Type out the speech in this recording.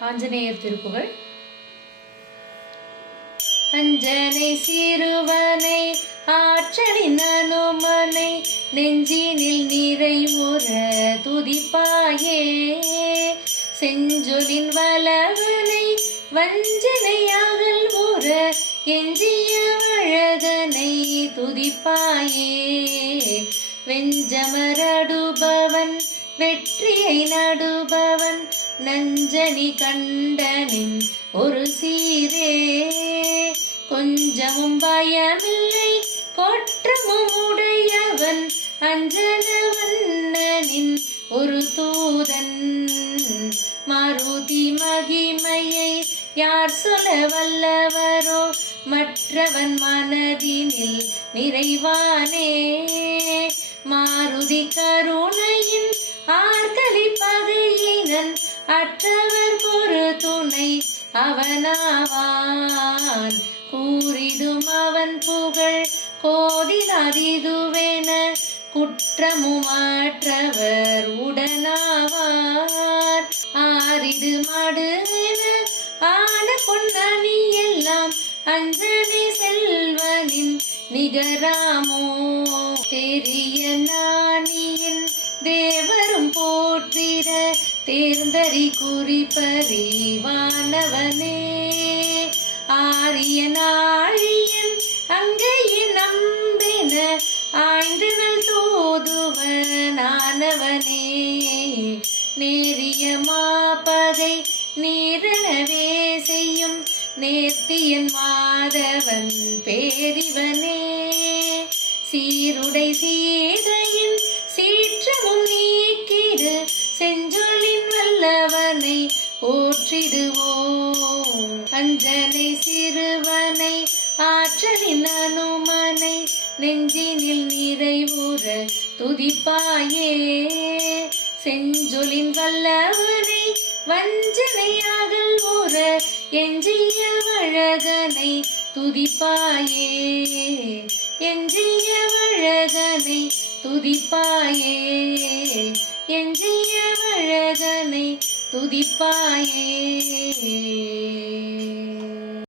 ஆஞ்சநேயர் திருப்புகழ். அஞ்சனை சிறுவனை ஆற்றலின் அனுமனை நெஞ்சினில் நிறைவுற துதிப்பாயே. செஞ்சொலின் வளவனை வஞ்சனையாகல் உற எஞ்சிய அழகனை துதிப்பாயே. வெஞ்சமரடுபவன் வெற்றியை நடுபவன் நஞ்சனி கண்டனின் ஒரு சீரே. கொஞ்சமும் பயமில்லை கொற்றமும் உடையவன் அஞ்சன வண்ணனின் ஒரு தூதன். மாருதி மகிமையை யார் சொல்ல வல்லவரோ மற்றவன் மனதினில் நிறைவானே. மாருதி கருணையின் ஆர்கலி பகையினன் அற்றவர் ஒரு துணை அவனாவான். கூறிடும் அவன் புகழ் கோதிலாதிதுவென குற்றமுமாற்றவர் உடனாவார். ஆரிடு மடுவென ஆன பொன்னணி எல்லாம் அஞ்சனை செல்வனின் நிகராமோ. தெரிய நாணியின் தேவரும் போற்றிட தேர்ந்தறி குறிப்பறிவானவனே. ஆரிய நாழியன் அங்கையின் நம்பின ஆய்ந்தனல் தூதுவனானவனே. நேரிய மாபகை நீரணவே செய்யும் நேர்த்தியன் மாதவன் பேரிவனே. சீருடை சீதையின் சீற்றமும் நீக்கிடு செஞ்சொலின் வல்லவனை போற்றிடுவோம். அஞ்சனை சிறுவனை ஆற்றலின் அனுமனை நெஞ்சினில் நிறைவுற துதிப்பாயே. செஞ்சொலின் வல்லவனை வஞ்சனையாகல் உற எஞ்சிய அழகனை துதிப்பாயே. எஞ்சிய அழகனை துதிப்பாயே. எஞ்சிய அழகனை துதிப்பாயே.